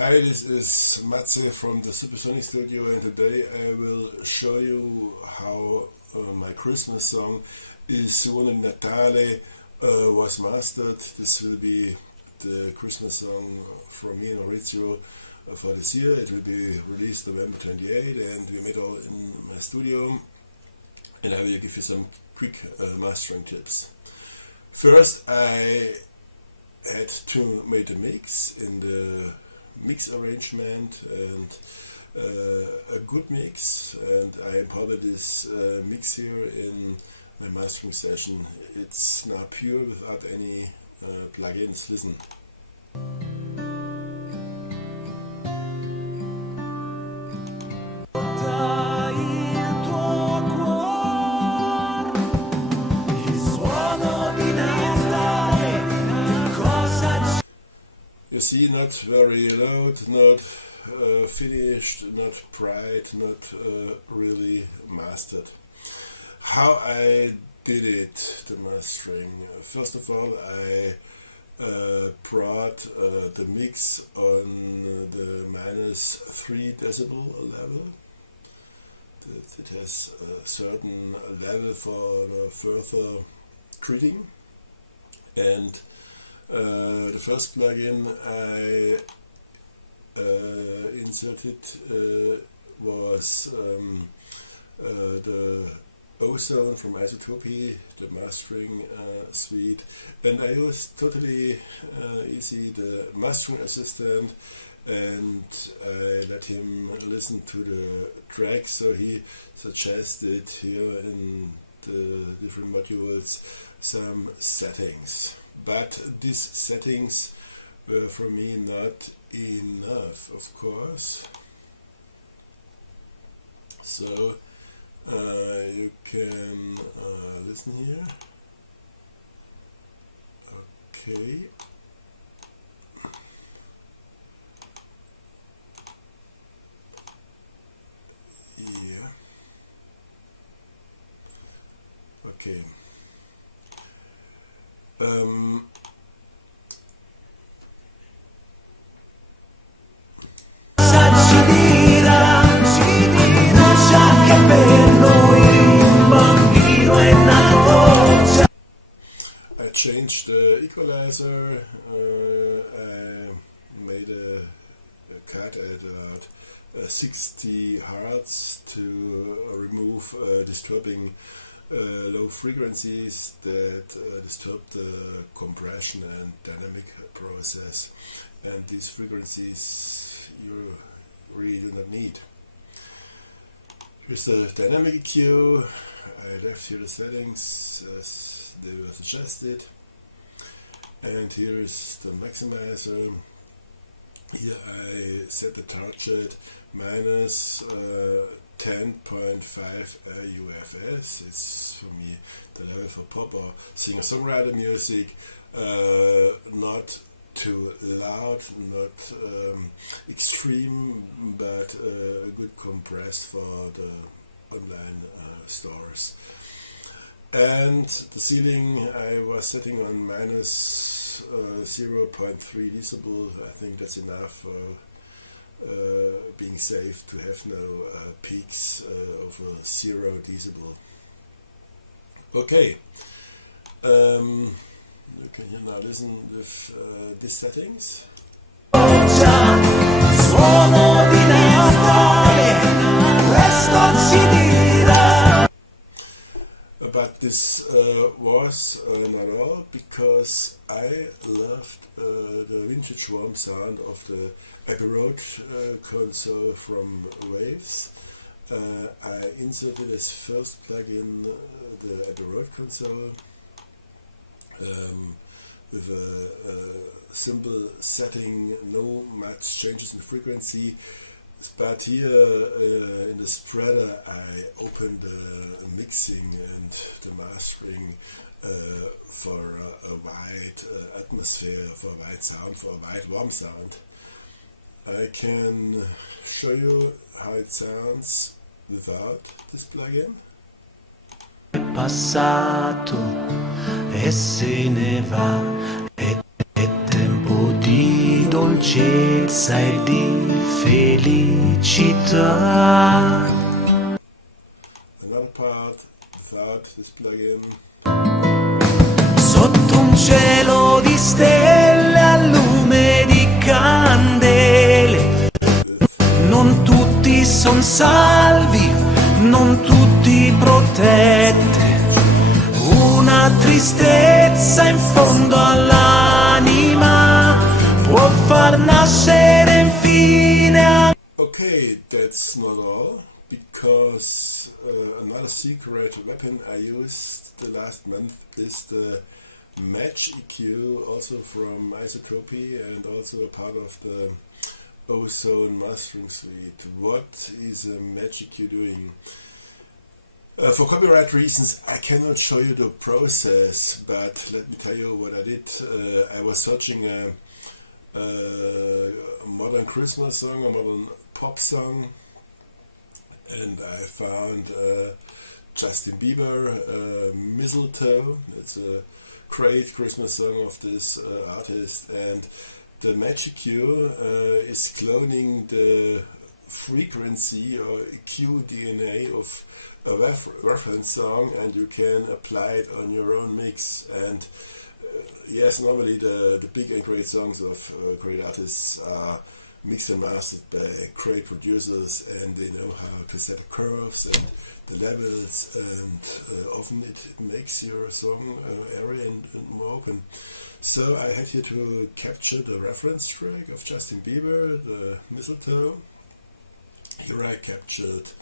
Hi, this is Matze from the Supersonic Studio, and today I will show you how my Christmas song is Suono di Natale was mastered. This will be the Christmas song from me and Maurizio for this year. It will be released November 28, and we made all in my studio, and I will give you some quick mastering tips. First, I had to make a mix in the mix arrangement and a good mix, and I imported this mix here in my mastering session. It's now pure without any plugins. Listen. You see, not very loud, not finished, not bright, not really mastered. How I did it, the mastering. First of all, I brought the mix on the -3 decibel level. It has a certain level for further treating, and the first plugin I inserted was the Ozone from Izotope, the mastering suite, and I used totally easy the mastering assistant, and I let him listen to the tracks, so he suggested here in the different modules some settings. But these settings were for me not enough, of course. So you can listen here. Okay. Yeah. Okay. I changed the equalizer. I made a cut at 60 Hz to remove disturbing low frequencies that disturb the compression and dynamic process, and these frequencies you really do not need. With the dynamic EQ, I left here the settings as they were suggested, and here is the maximizer. Here I set the target minus 10.5 UFS. It's for me the level for pop or singer-songwriter music. Not too loud, not extreme, but good compressed for the online stores. And the ceiling I was setting on minus 0.3 decibel. I think that's enough for being safe, to have no peaks over 0 decibel. Okay, you can here now listen with these settings. Suono di Natale, presto ci dirà. But this was not all, because I loved the vintage warm sound of the Abbey Road console from Waves. I inserted as first plugin the Abbey Road console with a simple setting, no much changes in frequency. But here in the spreader I opened the mixing and the mastering for a wide atmosphere, for a wide sound, for a wide warm sound. I can show you how it sounds without this plugin. Passato e se ne va, è tempo di dolcezza. tristezza e di felicità. Another part without this plugin. Sotto un cielo di stelle al lume di candele, non tutti son salvi, non tutti protetti. Una tristezza in fondo all'anima può far nascere infine. Okay, that's not all, because another secret weapon I used the last month is the Match EQ, also from Izotope and also a part of the Ozone mastering suite. What is a Match EQ doing? For copyright reasons, I cannot show you the process, but let me tell you what I did. I was searching a modern Christmas song, a modern pop song, and I found Justin Bieber, Mistletoe. It's a great Christmas song of this artist, and the Match EQ is cloning the frequency or EQ DNA of a reference song, and you can apply it on your own mix. And yes, normally the big and great songs of great artists are mixed and mastered by great producers, and they know how to set curves and the levels, and often it makes your song airy and more open. So I had here to capture the reference track of Justin Bieber, the Mistletoe. Here I captured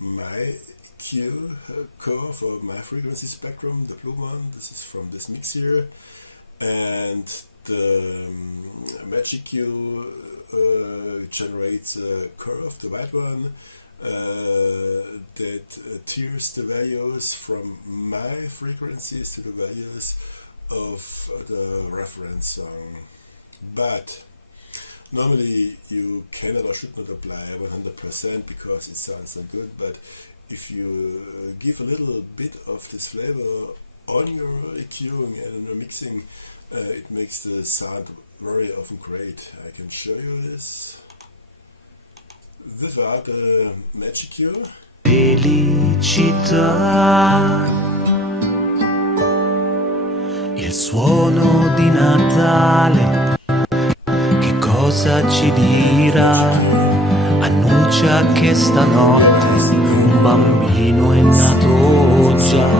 my EQ core for my frequency spectrum, the blue one. This is from this mix here, and the Match EQ generates a curve, the white one, that tiers the values from my frequencies to the values of the reference song. But normally you cannot or should not apply 100% because it sounds so good, but if you give a little bit of this flavor on your EQing and on your mixing, it makes the sound very often great. I can show you this. Without the Match EQ. Felicità, il suono di Natale, che cosa ci dirà? Annuncia che stanotte un bambino è nato già.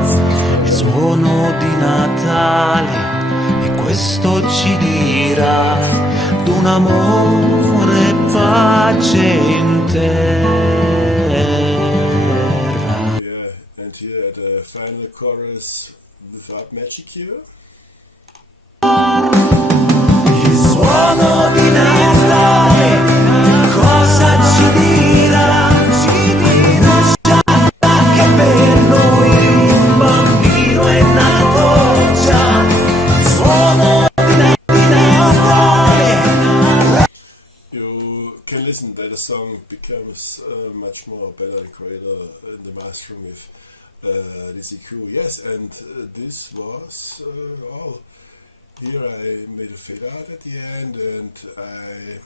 Il suono di Natale, e questo ci dirà d'un amore e pace in terra. Yeah, and here the final chorus without Match EQ. Il suono di Natale, cosa ci dirà? Annuncia che per noi un bambino è nato già. Il suono di Natale. You can listen that the song becomes much more better and greater in the mastering with this EQ. Yes, and this was all. Here I made a fade out at the end, and I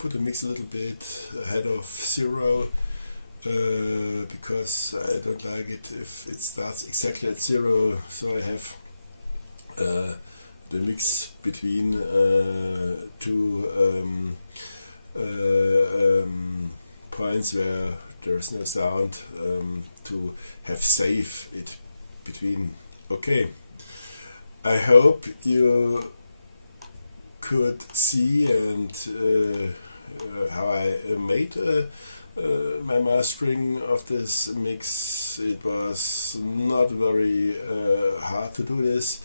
put the mix a little bit ahead of 0 because I don't like it if it starts exactly at 0. So I have the mix between two points where there's no sound to have safe it between. Okay. I hope you could see and how I made my mastering of this mix. It was not very hard to do this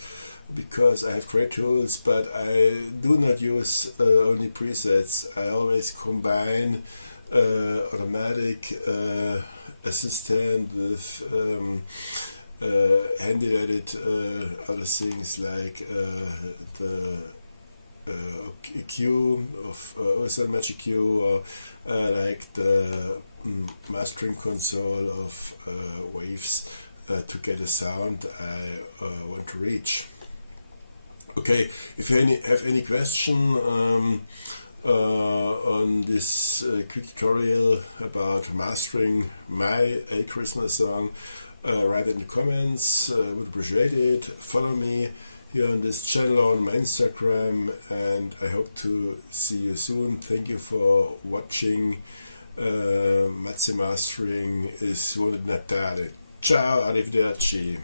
because I have great tools, but I do not use only presets. I always combine automatic assistant with hand-edited other things like the EQ of Ozone Match EQ, or like the mastering console of waves to get a sound I want to reach. Okay, if you have any question on this quick tutorial about mastering my A Christmas song. Write in the comments, I would appreciate it. Follow me here on this channel on my Instagram, and I hope to see you soon. Thank you for watching. MAZZEMUSIC is Suono di Natale. Ciao, arrivederci.